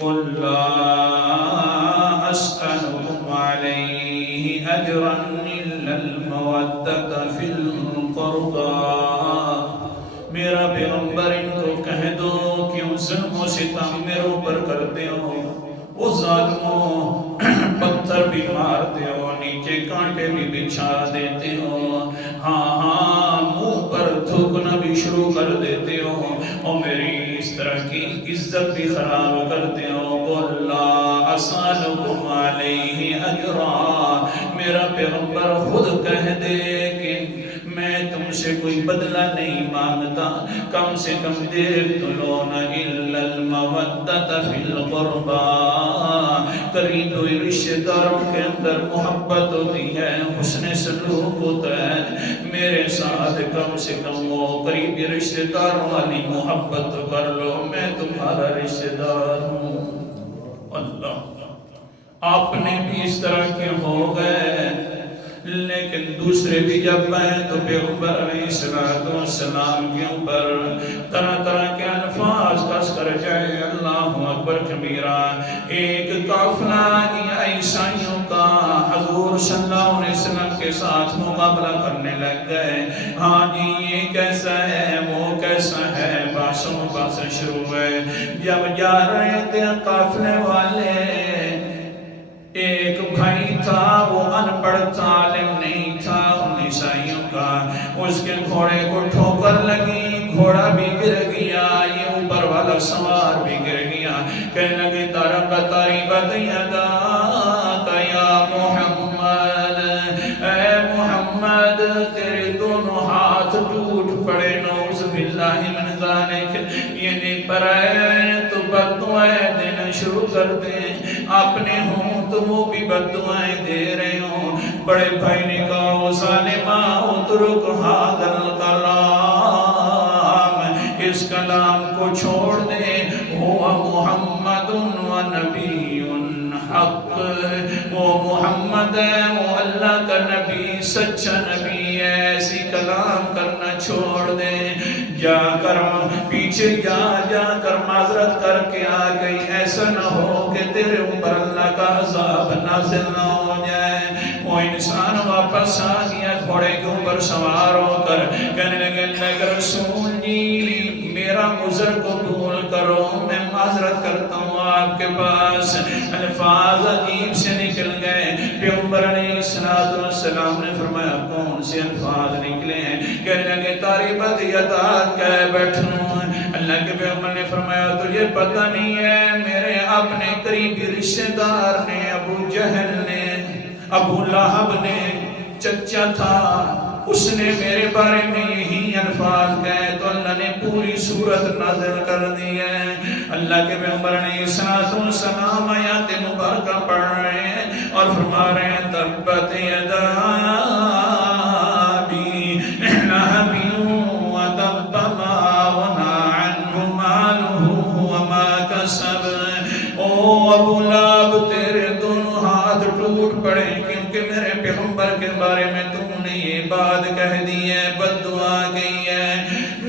قل لا اسألكم علیہ اجرا الا المودۃ فی القربى، میرا پیغمبر ان کو کہہ دو کیوں ظلم و ستم میرے اوپر کرتے ہو، وہ ظالموں پتھر بھی مارتے ہو، نیچے کانٹے بھی بچھا دیتے ہو، ہاں منہ پر تھوکنا بھی شروع کر دیتے ہو، اور میری اس طرح کی عزت بھی خراب کرتے ہو۔ قل لا اسألکم علیہ اجرا، میرا پیغمبر خود کہہ دے کہ میں تم سے کوئی بدلہ نہیں مانگتا، کم سے کم تبذلون الا المودۃ فی القربى، قریبی رشتہ داروں کے اندر محبت ہوتی ہے، حسن سلوک ہوتا ہے، میرے ساتھ کم سے کم وہ قریبی رشتہ داروں والی محبت کر لو، میں تمہارا رشتہ دار ہوں۔ اللہ، آپ نے بھی اس طرح کے ہو گئے، لیکن دوسرے بھی جب آئے تو پیغمبر علیہ السلام کے اوپر طرح طرح کے الفاظ کس کر جائے۔ اللہ اکبر کبیرہ، ایک قافلہ عیسائیوں کا حضور صلی اللہ علیہ وسلم کے ساتھ مقابلہ کرنے لگ گئے، ہاں جی یہ کیسا ہے وہ کیسا ہے، باسوں شروع ہوئے۔ جب جا رہے تھے قافلے والے، ایک بھائی تھا وہ ان پڑھ عالم نہیں تھا ان عیسائیوں کا، اس کے گھوڑے کو ٹھوکر لگی، گھوڑا بھی گر گیا، یہ اوپر والا سوار بھی گر گیا، کہنے لگے تربت یداک یا محمد، اے محمد تیرے دونوں ہاتھ ٹوٹ پڑے، نعوذ باللہ من ذالک، یہ نہیں پر آئے تو بد دعائیں دینا شروع کر دیں، اپنے ہوں تو وہ بھی بد دعائیں دے رہے ہوں۔ بڑے بھائی نے کہا ظالمہ اترک ھذا الکلام، اس کلام کو چھوڑ دے، هو محمد و نبی حق، وہ محمد ہے، وہ اللہ کا نبی سچا نبی ہے، ایسی کلام کرنا چھوڑ دے، جا کر پیچھے جا کر معذرت کر کے آ گئی، ایسا نہ ہو کہ تیرے اوپر اللہ کا عذاب نازل نہ ہو جائے۔ وہ انسان واپس آ گیا گھوڑے کے اوپر سوار ہو کر، کہنے لگے اللہ کے رسول جی میرا عذر قبول کرو، میں معذرت کرتا ہوں آپ کے پاس۔ الفاظ عجیب سے نکل گئے، پیغمبر علیہ السلام نے فرمایا کون سے الفاظ نکلے ہیں؟ کہنے لگے تربت یداک، کہہ بیٹھوں۔ اللہ کے پیغمبر نے فرمایا تجھے پتہ نہیں ہے میرے اپنے قریبی رشتہ دار نے، ابو جہل نے، ابو لہب نے، چچا تھا، اس نے میرے بارے میں یہی الفاظ کہے تو اللہ نے پوری سورت نازل کر دی ہے۔ اللہ کے پیغمبر علیہ السلام آیات مبارکہ پڑھ رہے ہیں اور فرما رہے ہیں تبت یدا ابی لہب وتب ما اغنی عنہ مالہ وما کسب، او ابو لہب تیرے دونوں ہاتھ ٹوٹ پڑے کیونکہ میرے پیغمبر کے بارے میں تم نے یہ بات کہہ دی ہے، بد دعا گئی ہے،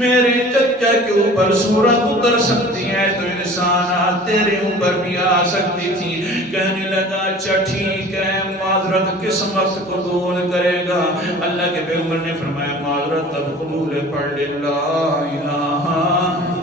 میرے چچا کے اوپر سورت اتر سکتی ہے تو انسانات تیرے اوپر بھی آ سکتی تھی۔ کہنے لگا اچھا ٹھیک ہے، معذرت کس وقت قبول کرے گا؟ اللہ کے پیغمبر نے فرمایا معذرت تب قبول پڑھ لے لا الہ